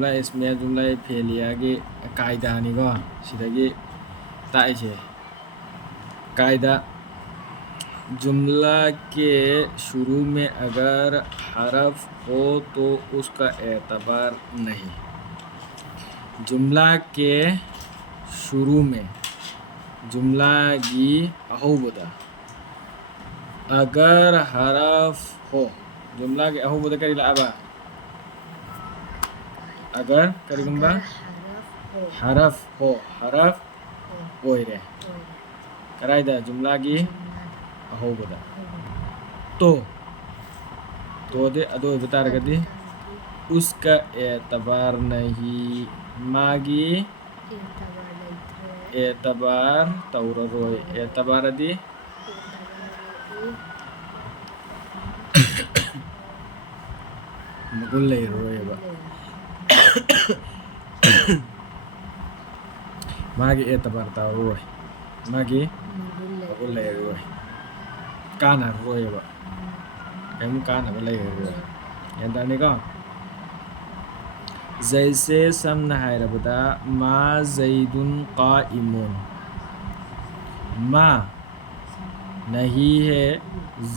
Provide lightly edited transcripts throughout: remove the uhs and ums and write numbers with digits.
जुमला इसमिया जुमला फेलिया की कायदा निको सिदगी ताइसे कायदा जुमला के शुरू में अगर हरफ हो तो उसका एतबार नहीं। जुमला के शुरू में जुमला की अहूबदा अगर हरफ हो जुमला के अहूबदा करी लाबा अगर करी गुम्बा हरफ हो ओइरे कराइदा जुमला की अहूबदा तो दे अदो बता रगदी उसका एतबार नहीं मागी एतबार तौररोय एतबार दी मगुल रोयबा मागी एतबार तौररोय मागी मगुल रोय काना रोयबा एम काना बले रोय यंदाने का जैसे समना है रबदा मा ज़ैदुन क़ाइमुन मा नहीं है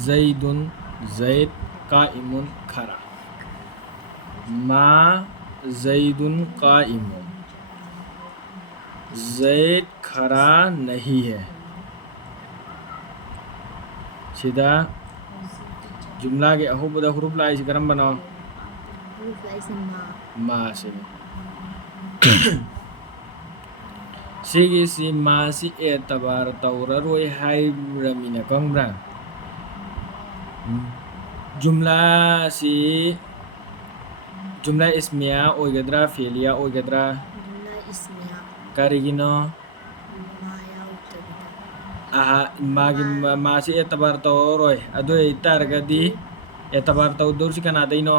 ज़ैदुन ज़ैद क़ाइमुन खड़ा मा ज़ैदुन क़ाइमुन ज़ैद खड़ा नहीं है सीधा जुमला के अहूबदा हुरूफ लाई से गरम बनाओ मा से सिगी सी मा सी एतबार तौररोय हाइब्रमिना कंब्रा जुमला सी जुमला इसमिया ओइगद्रा फेलिया ओइगद्रा करिगिनो aha magi masi etabar toroy ado itargadi etabar tawdur si kanada ino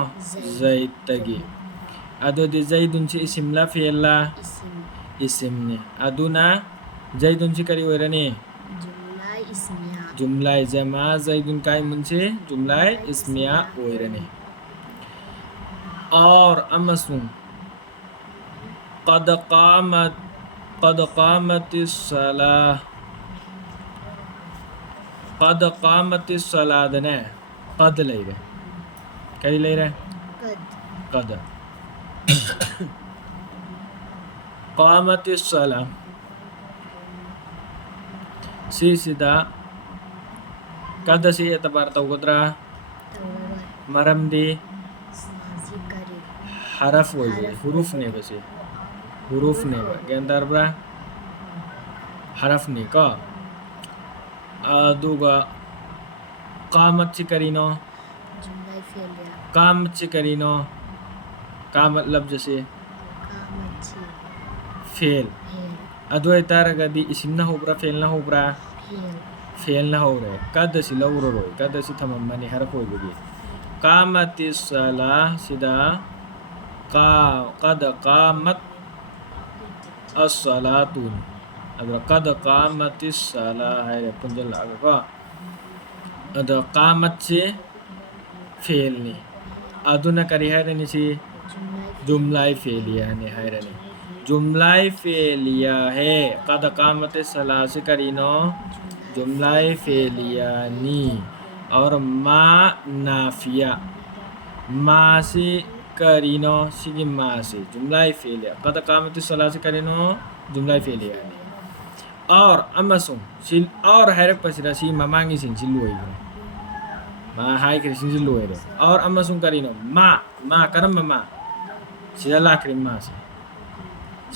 zaid tagi ado di zaidun si isim la fi'il la isim ni aduna zaidun si kari werani jumla jama zaidun qaimun si jumla ismiya werani और अमसुन qad qamatis salah qad qamatis salah dane qad ले रहे कई ले रहे qad qamatis salah सीधा qad si एतबार तवगद्रा मरम दी हरफ हो हुरूफ ने बसे हुरूफ ने गेंदार ब्रा हरफ ने का आदुगा कामत चिकरिनो काम चिकरिनो का मतलब जैसे फेल अद्वै तारगदी इसिम ना होब्रा फेल ना होब्रा फेल ना हो रहे कद सी लौरो रोय कद सी थममनी हरफ हो गई कामतिस सलाह सीधा का कद Kamat as-salatun ada qad qamatis salah है पंजल आगे का ada qamat से फेल ने अदुना करी है नी सी जुमला फेलिया ने है रे जुमला फेलिया है qad qamatis salah से करी नो जुमला फेलिया नी और मा नाफिया मा से करीनो सिगी मा से जुमला फेलिया qad qamatis salah से करीनो जुमला फेलिया नी और अमसुम सिल और हैरक पसिरा सी ममांगी सिन सिलुई मा हाई कर सिन सिलुई रे और अमसुम करीनो मा करम मा सिला लाक्रिम मा से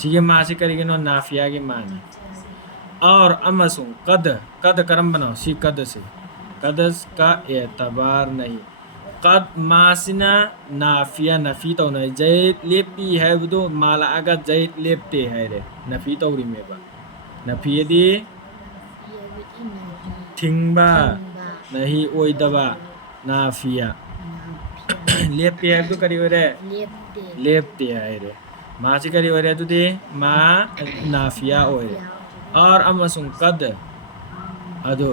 सिगे मा से करीनो नाफिया के मानी और अमसुम कद करम बनाओ सी कद से कदस का एतबार नहीं कद मासिना नाफिया नफी तो नहीं जैद लेपी है वो माला आगा जैद लेपते है रे नफी तो में बा नफी दी थिंगबा नहीं ओई दबा नाफिया लेपते है तो करी रे लेपते है रे मासी करी रे तो दे मा नाफिया ओए और अमसुम कद अदो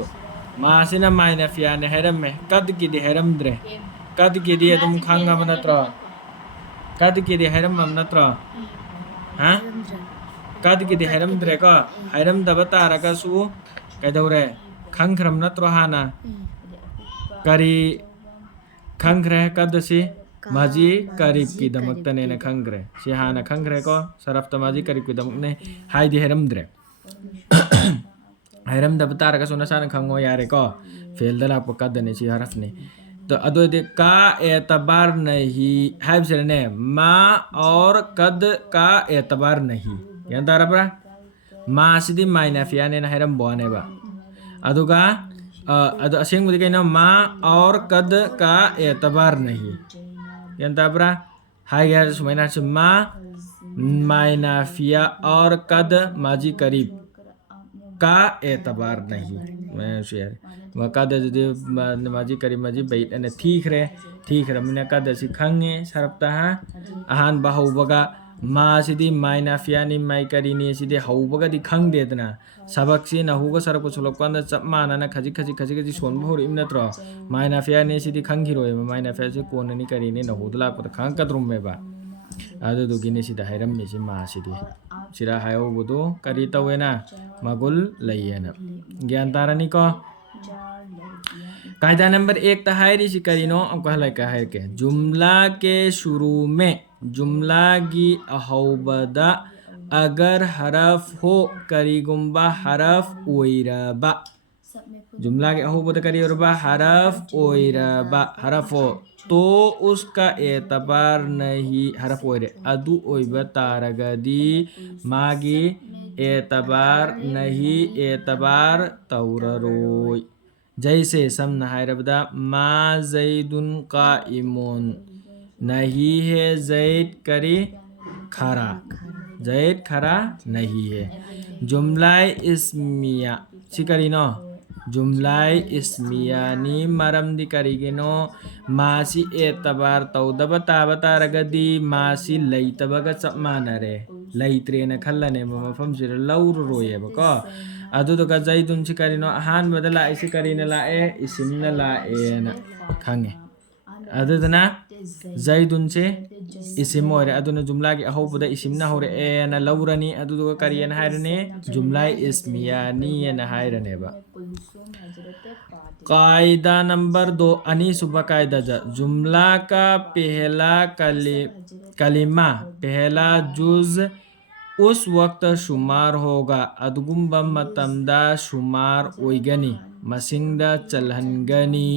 मासिना माय नाफिया ने हेरम में कद की दे हेरम द्रे कद की दिए तुम खांगा बना त्रा कद कीदी हैरम नत्रो हाँ कद कीदी हैरम द्रे को हैरम दबता रका सु कैदौरे खंखरम नत्रो हाना करी खंखरे कद सी माजी करीब की दमकता ने न खंखरे सी हाना खंखरे को सरफ तमाजी करीब की दमक ने हाई दी हैरम द्रे हैरम दबता रका सु नसान खंगो यारे को फेल दला पकद ने सी हरफ ने तो अदोदे का एतबार नहीं है ने माँ और कद का एतबार नहीं यांता रबरा माँ सिदी माइनाफिया ने हैरम बोने बा अदुगा अदो असेंग मुझे कहना माँ और कद का एतबार नहीं यांता रबरा हाई यार सुमैना से माँ माइनाफिया और कद माजी करीब का एतबार नहीं मैं शेयर वकाद नमाजी करी मजी बैठ ने ठीक रे मिना काद सी खंगे सरप्ता हा आहान बाहु बगा मा सिदी माइनाफियानी माई करी ने सिदी हौ बगा दी खंग देदना सबक से नहुगा सरको छलोकान चप माना खजी सोन भोर इम नत्रो माइनाफिया ने सिदी खंग हिरो माइनाफिया से कोन नि करी ने नहुद लाक पत खंग कद्रुम मेबा अदु दुगिने सिदा हैरम ने सि मा सिदी सिरा हायो बुदो करी तवेना मगुल लैयना ज्ञान तारानी को कायदा नंबर 1 तहायरी सी करीनो अब कहला का है के जुमला के शुरू में जुमला की अहौबदा अगर हरफ हो करीगुम्बा हरफ ओइरबा जुमला के अहौबदा करीगुम्बा हरफ ओइरबा हरफ हो तो उसका एतबार नहीं हरफ ओइरे अदु ओइबा तारगदी मागी एतबार नहीं एतबार तौररोय जैसे सम नहायरबदा मा जैदुन काइमुन नहीं है जैद करी खरा जैद खरा नहीं है जुमलाए इस्मिया सिकरिनो जुमलाए इस्मियानी मरम दी करिगिनो मासी एतबार तौदब ताबतारगदी मासी लैतबग चप मानरे लैत्रेन खल्लने मफम सिर लौर रोयेबको अदुदुगा जैदुन सिकरिनो अहान बदला इसी करीने लाए इसिमना लाएना खंगे अदुदना जैदुन से इसिम होरे अदुना जुमला की अहौबदा इसिमना होरे एना लौरनी अदुदुगा करियन हायरने जुमला इस्मियानी न हायरनेबा कायदा नंबर 2 अनी सुबह कायदा जुमला का पहला कलिमा पहला जुज उस वक्त शुमार होगा अदगुम्बा मतमदा शुमार ओइगनी मसिंगदा चलहनगनी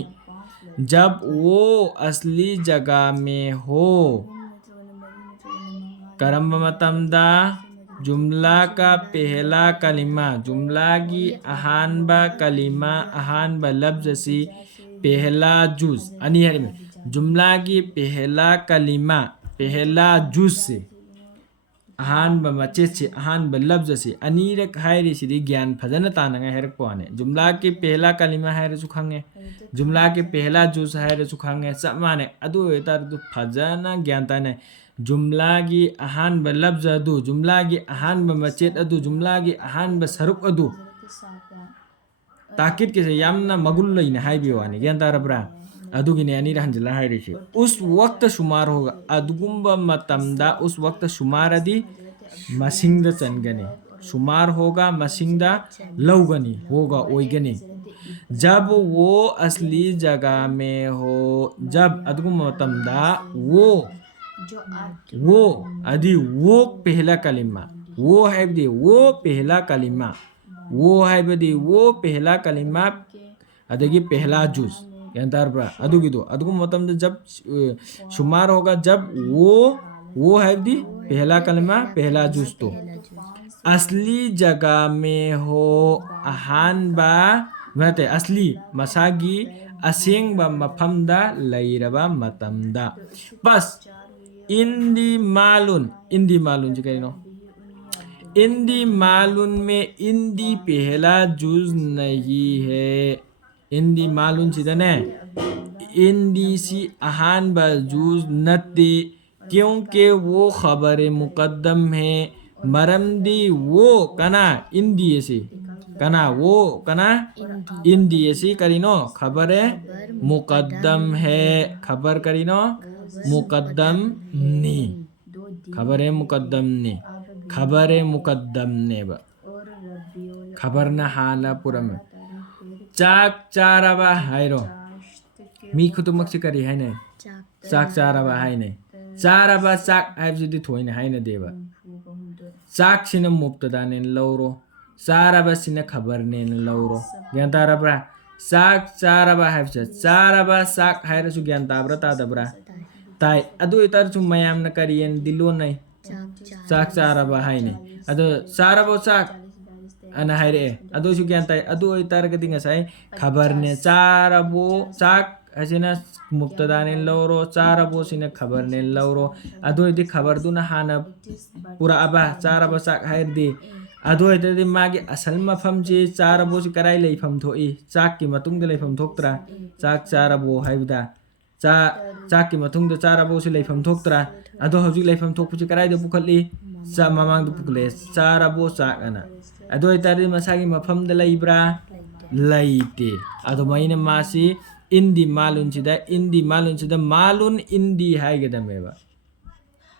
जब वो असली जगह में हो करम मतमदा जुमला का पहला कलिमा जुमला की अहानबा कलिमा अहानबा लफ्ज सी पहला जुज अनिहर में जुमला की पहला कलिमा पहला जुज से अहानबा मचेत से अहानबा लफ्ज से अनीरक हायरी सिदी ज्ञान फजन तानंगा हेरक पवाने जुमला की पहला कलिमा हायरे सुखांगे जुमला के पहला जुज हायरे सुखांगे सब माने अदु एतार दु फजन ज्ञान ताने जुमला की अहानबा लफ्ज अदु जुमला की अहानबा मचेत अदु जुमला की अहानबा सरुक अदु ताकिद के से यामना मगुल लैना हायबे वाने ज्ञान तारब्रा अदुगिने अनी रहंजला हायरिशे उस वक्त शुमार होगा अदुगुम्बा मतमदा उस वक्त शुमार अदी मसिंगदा चनगने शुमार होगा मसिंगदा लौगनी होगा ओइगनी जब वो असली जगह में हो जब अदुगुम्बा मतमदा वो अदी वो पहला कलिमा वो है बदी वो पहला कलिमा वो है बदी वो पहला कलिमा अदगी पहला जुज यांतार ब्रा अदुगिदो अदुगु मतम जब शुमार होगा जब वो है दी पहला कलमा पहला जुज तो असली जगह में हो अहान बा मते असली मसागी असेंग बा मफमदा लैरबा मतमदा बस इंदी मालून जी कहिनो इंदी मालून में इंदी पहला जुज नहीं है इंदी मालून सिदने इंदी सी अहान बजूज नत्ती क्योंकि वो खबर मुकद्दम है मरमदी वो कना इंदी से कना वो कना इंदी से करीनो खबर मुकद्दम है खबर करीनो मुकद्दमनी खबर मुकद्दमनी खबर मुकद्दमनेब खबरना हाना पुरम चाक चाराबा हाइरो मी खुदुमक्से करी हाइने चाक चाराबा हाइने चाराबा चाक हाइबजुदि थोइने हाइने देबा चाक सिना मुब्तदाने लौरो चाराबा सिना खबरने लौरो ज्ञान ताराब्रा चाक चाराबा हाइबसे चाराबा चाक हाइरसु ज्ञान ताब्रा तादब्रा ताई अदु इतरसु मयामना करियन दिलो नै चाक चाराबा हाइने अदु चाराबो चाक ana haire adu su gyan tai adu itar ga dinga sai khabar ne charabo chak asina mubtada ne lawro charabo sina khabar ne lawro adu idi khabar du na hana pura aba charabo chak hair di adu ite di magi asal mafam ji charabo si karai leifam thoi chak ki matung de leifam thoktra chak charabo haibda chak ki matung de charabo si leifam thoktra adu hauji leifam thokpu si karai de pukhali cha mamang du pukle charabo chak ana adu itari masagi mafam da laibra laite adu maina masi indi malun sida malun indi haigada meba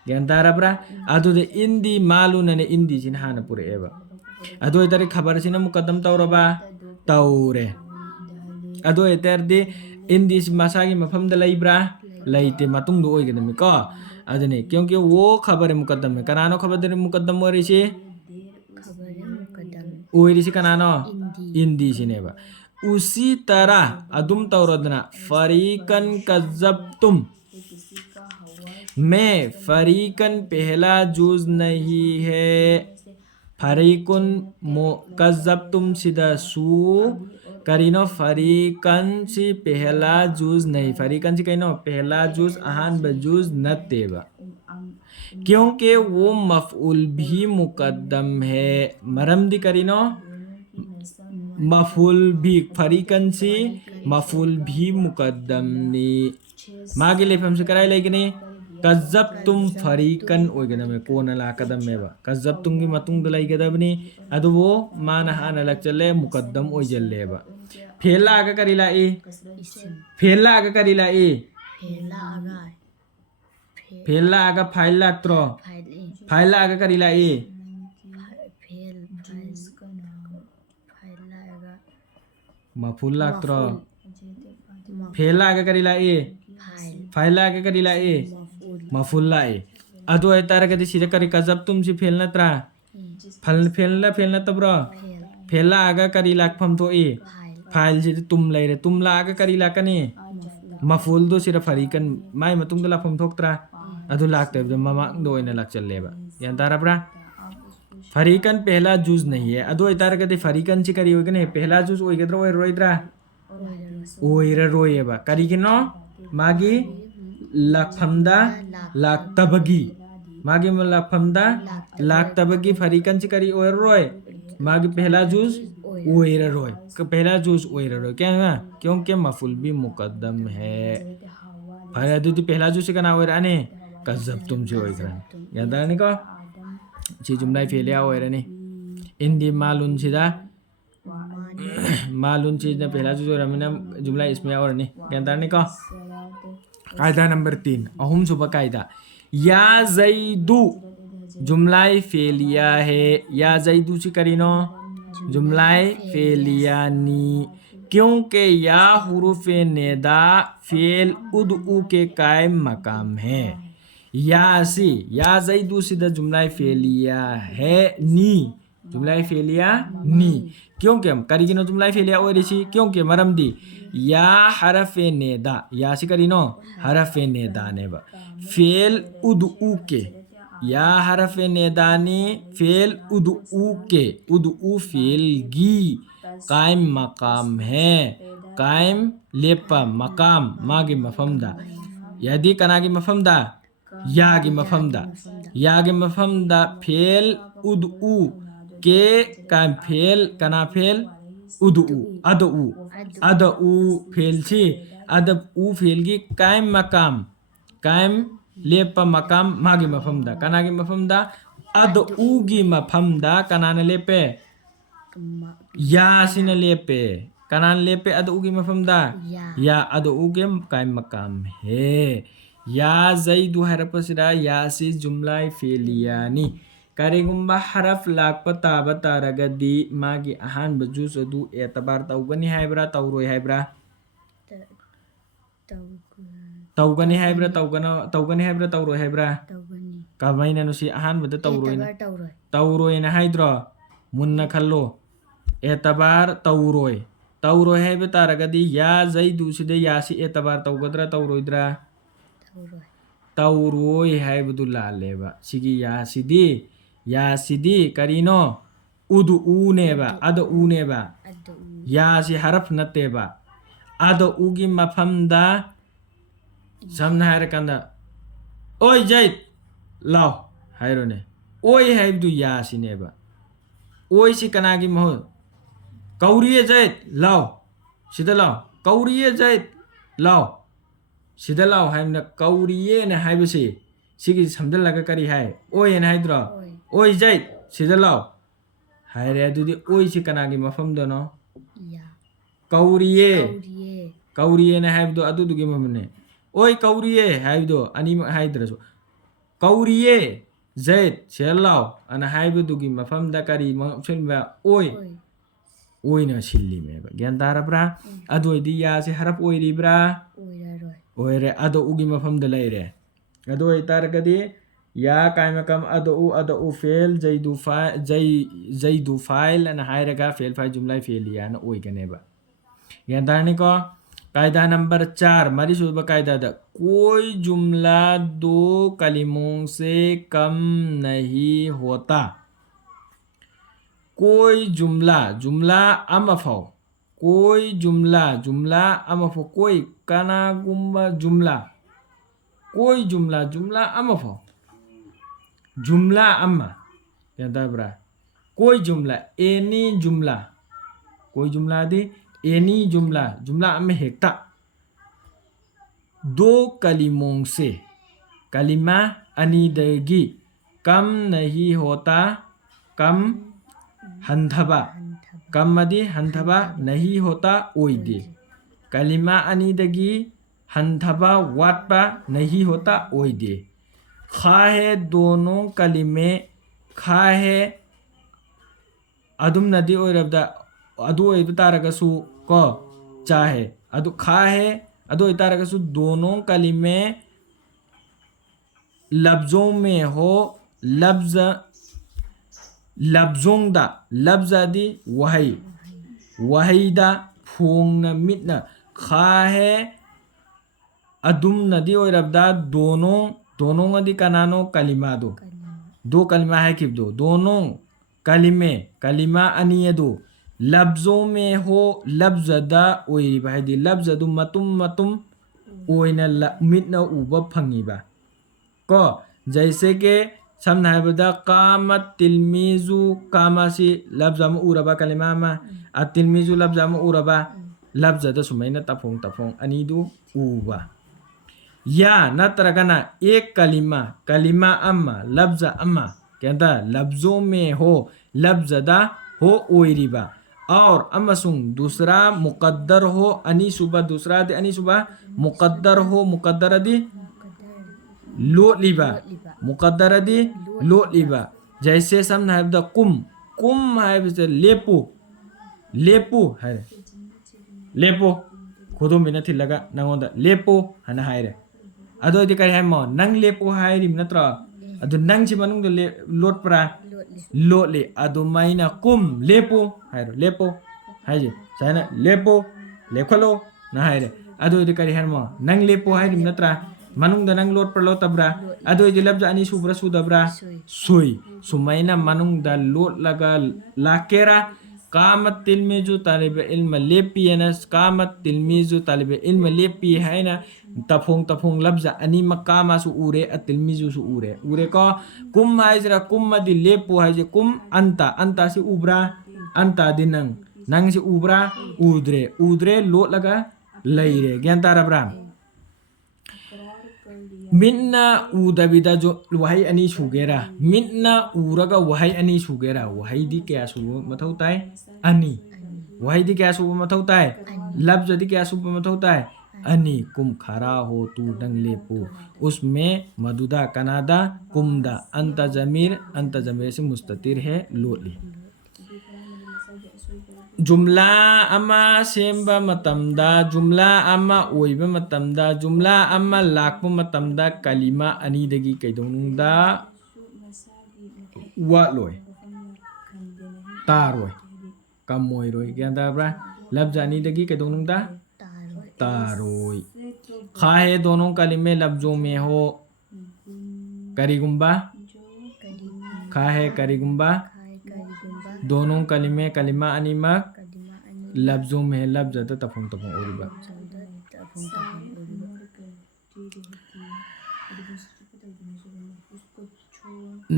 gantara bra adu de indi malun ane indi sin hana pure eba adu itari khabar sina mukaddam tawraba tawre adu itar de indi masagi mafam da laibra laite matung do oigada me ko adune kyunki wo khabar mukaddam hai kanano khabar de mukaddam ori se ओइरिसी कनानो इंदी सिनेबा उसी तरह अदुम तौरदना फरीकन कज़्ज़ब्तुम मैं फरीकन पहला जुज नहीं है फरीकुन कज़्ज़ब्तुम सिदा सु करिनो फरीकन सी पहला जुज नहीं फरीकन सी कहिनो पहला जुज अहान बजुज नतेबा क्योंकि वो मफऊल भी मुकद्दम है मरमदी करीनो मफूल भी फरीकन से मफूल भी मुकद्दम ने मागे लेफम से कराई लेकिन कज़्ज़ब तुम फरीकन ओइगना में कोना ला कदम में बा कज़्ज़ब तुम की मतुंग दलाई गदब ने अदु वो माना हाना लग चले मुकद्दम ओइजल लेबा फेला आगा करीला ए फेला आगा करीला ए फेला आगा फाइल त्रो फाइल आगा करीला ए मफूल त्रो फेला आगा करीला ए फाइल आगा करीला ए मफूल ए अदो ए तारा कदी सिदा करी कज़ब तुम सी फेलना त्रा फेलना तब्रो फेला आगा करीला फम तो ए फाइल से तुम लेरे तुमला आगा करीला कने मफूल दो सिरा फरीकन माय मतुंग दला फम थोक्त्रा अदु लागते ममा दो इने लग चल लेबा यान ताराब्रा फरीकन पहला जूज नहीं है अदो इतार कदे फरीकन से करी होगने पहला जूज ओइगद्रा ओइ रोइद्रा ओइरा रोयेबा करिगिनो मागी लखफमदा लाक्तबगी मागी लखफमदा लाक्तबगी फरीकन से करी ओइ रोय मागी पहला जूज ओइरा रोय पहला जूज ओइरा रोय क्या है क्योंकि मफूल भी मुकद्दम है फरदु पहला जूज से कना ओइरा ने कज़्ज़ब तुम से ओइरा याद आने को ची जुमला फेलिया ओइरा ने इंदी मालून सिदा मालून चीज ने पहला जूज ओइरा में जुमला इसमें और ने याद आने को कायदा नंबर 3 अहुम सुबह कायदा या ज़ैदु जुमला फेलिया है या ज़ैदु से करीनो जुमला फेलियानी क्योंकि या हुरूफ नेदा फेल उदऊ के कायम मकाम है या ज़ैदु सीधा जुमला फेलिया है नी जुमला फेलिया नी क्योंकि हम करीगिनो जुमला फेलिया ओरिसी क्योंकि मरमदी या हरफ नेदा या सी करीनो हरफ नेदा नेबा फेल उदऊ के या हरफ नेदानी फेल उदऊ के उदऊ फेल गी कायम मकाम है कायम लेपा मकाम मागी मफमदा यदि कनागी मफमदा यागी मफमदा फेल उदऊ के कायम फेल कना फेल उदऊ अदऊ फेल छी अदब उ फेल गी कायम मकाम कायम लेपा मकाम मागी मफमदा कनागी मफमदा अदऊ गी मफमदा कनाने लेपे या सिने लेपे कनान लेपे अदऊ गी मफमदा या अदऊ के कायम मकाम है या जैदु हरपसिदा यासी जुमला फेलियानी करिगुम्बा हरफ लाकपा ताबा तारगदी मागी अहानब जुस अदु एतबार तौगनी हाइब्रा तौरोय हाइब्रा तौगनी हाइब्रा तौगनी हाइब्रा तौरोय हाइब्रा कमाइना नुसी अहानबद तौरोय तौरोय ना हाइद्रो मुन्ना खल्लो एतबार तौरोय तौरोय हाइब तारगदी या जैदु सिदे यासी एतबार तौगद्रा तौरोयद्रा तौरोय हाइबदु लालेबा सिगी यासिदी करीनो उदु ऊनेबा अद ऊनेबा यासी हरफ नतेबा अद उगी मफमदा समना हायरकंदा ओय जैद लाओ हायरोने ओय हाइबदु यासिनेबा ओय सि कनागी महो कौरिये जैद लाओ सिदा लाओ कौरिये जैद लाओ सिदा लाओ हाइमना कौरिये ने हाइबसे सिगी समदलगा करी हाय ओय ने हाइद्रो ओय जैद सिदा लाओ हायरे अदुदी ओय सि कनागी मफमदनो कौरिये ने हाइबदो अदुदुगी ममने ओय कौरिये हाइबदो अनि हाइद्रसो कौरिये जैद सिदा लाओ अना हाइबदुगी मफमदा करी मफमबा ओय ना सिल्ली मेबा ज्ञान तारब्रा अदोयदी यासे हरफ ओयरिब्रा ओयरे अदो उगी मफमदा लैरे अदोय तारगदी या कायमकम अदो फेल जैदु फाइल अन हायरगा फेल फाइल जुमला फेलिया न ओइगनेबा ज्ञान तारनिको कायदा नंबर 4 मरीसुबा कायदा द कोई जुमला दो कलिमों से कम नहीं होता कोई जुमला अमफो कोई जुमला अमफो कोई कना गुम्बा जुमला कोई जुमला अमफो जुमला अम्मा यादाब्रा कोई जुमला एनी जुमला कोई जुमला दी एनी जुमला अम्मे हेक्ता दो कलिमों से कलिमा अनिदगी कम नहीं होता कम हंधबा कम मदी हंधबा नहीं होता ओइदे कलिमा अनिदगी हंधबा वाटबा नहीं होता ओइदे खा है दोनों कलिमे खा है अदुम नदी ओइरबदा अदु ओइब तारगसु को चाहे अदु खा है अदु ओइ तारगसु दोनों कलिमे लफ्जों में हो लफ्जोंदा लफ्जादी वहीदा फोंगना मिटना खा है अदुम नदी ओइरबदा दोनों अदी कनानो कलिमा दो कलिमा है किब दोनों कलिमा अनियदो लफ्जों में हो लफ्जदा ओइरिबा है लफ्जदु मतुम ओइना मिटना उबा फंगिबा को जैसे के समना हाइबदा कामत तिलमीजु कामासी लफ्जम उरबा कलिमा मा अतिलमीजु लफ्जम उरबा लफ्जदा सुमैना तफोंग अनिदु उबा या नत्रगना एक कलिमा अम्मा लफ्ज अम्मा कहता लफ्जों में हो लफ्जदा हो ओइरिबा और अमसुंग दूसरा मुकद्दर हो अनीसुबा दूसरा दे अनीसुबा मुकद्दर हो मुकद्दर दी लोलिबा मुकद्दर दी लोलिबा जैसे समना हाइबदा कुम हाइबसे लेपो है लेपो खुदुम बिना थिलगा नंगोंदा लेपो हना हाइरे अदो दि करि हाइमो नंग लेपो हाइरिम नत्र अदो नंग छि मनुंग दे लोटप्रा लोले अदो माइना कुम लेपो हाइरो लेपो हाइजे साइना लेपो लेखलो ना हाइरे अदो दि करि हाइमो नंग लेपो हाइरिम नत्र मनुंग द नंग लोटप्रा लोतब्रा अदो दि लब्जा अनि सुब्रा सुदब्रा सोई सुमाइना मनुंग द लोट लगा लाकेरा कामत तिलमीजु तालिब इल्म लेपी है कामत तिलमीजु तालिब इल्म लेपी है ना तफोंग लफ्जा अनि मकामा सु उरे तिलमीजु सु उरे को कुम हाइजरा कुम मदि लेपो हाइजे कुम अंता से उब्रा अंता दि नंग से उब्रा उद्रे लोट लगा लैरे ज्ञान तारब्रा मिन्ना उदबिदा जो वहाई अनि सुगेरा मिन्ना उरगा वहाई अनि सुगेरा वहाई दी क्या सुबो मथौ ताय अनि वहाई दी क्या सुबो मथौ ताय लफ्ज दी क्या सुबो मथौ ताय अनि कुम खरा हो तू डंग लेपू उसमें मधुदा कनादा कुमदा अंत जमीर से मुस्ततिर है लोली जुमला अमा सेम्बा मतमदा जुमला अमा ओइबा मतमदा जुमला अमा लाकपा मतमदा कलिमा अनीदगी कैदोनुंगदा वालोय तारोय कमोयरोय ग्यान ताब्रा लफ्ज अनीदगी कैदोनुंगदा तारोय खाहे दोनों कलिमे लफ्जों में हो करीगुम्बा खाहे करीगुम्बा दोनों कलिमे कलिमा अनिमक लफ्जों में लफ्ज तफुंग तफुंग ओरिबा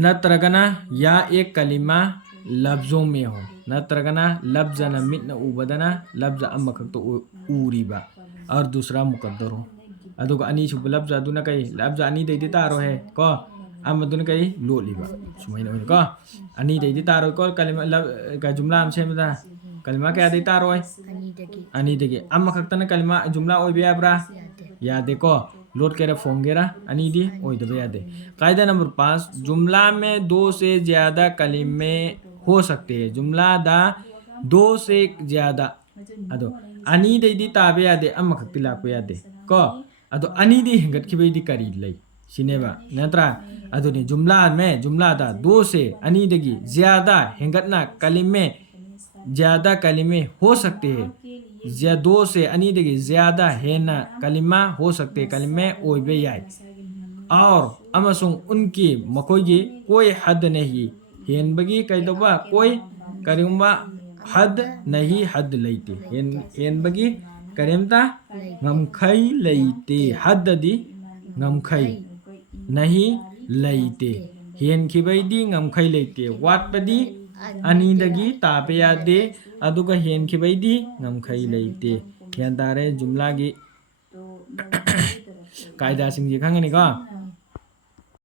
नत्रगना या एक कलिमा लफ्जों में हो नत्रगना लफ्ज न मिट न उबदना लफ्ज अमखक तो उरिबा और दूसरा मुकद्दर हो अदुग अनी सुब लफ्ज अदुना कई लफ्ज अनी देदी तारो है को अमदुन कई लोलिबा सुमैन ओइन को अनी देदी तारो को कलिमा का जुमला हम सेमदा कलिमा क्या देदी तारो है अनी देगी अमखक तना कलिमा जुमला ओइ बेयाब्रा यादे को लोड के फोंगेरा अनी दी ओइ दबे यादे कायदा नंबर 5 जुमला में 2 से ज्यादा कलिमे हो सकते हैं जुमला दा 2 से ज्यादा अदो अनी देदी ताबे यादे अमखक तिलाको यादे को अदो अनी दी हिंगत खिबैदी करी लई सिनेबा नत्रा अदुनी जुमला में जुमला दा 2 से अनी देगी ज्यादा हिंगतना कलिमे ज्यादा कलिमे हो सकते हैं 2 से अनी देगी ज्यादा है ना कलिमा हो सकते कलिमे ओइबे याय और अमसुंग उनकी मकोई कोई हद नहीं हेनबगी कैदबा कोई करिम्बा हद नहीं हद लेते हेनबगी करिमता ngमखै लेते हद दी ngमखै नहीं लेते हेन खिबैदी ngमखै लेते वाटपदी अनीदगी ताबे यादे अदुगा हेन खिबैदी ngमखै लेते यान तारे जुमला की कायदा सिंह जी खंगनी को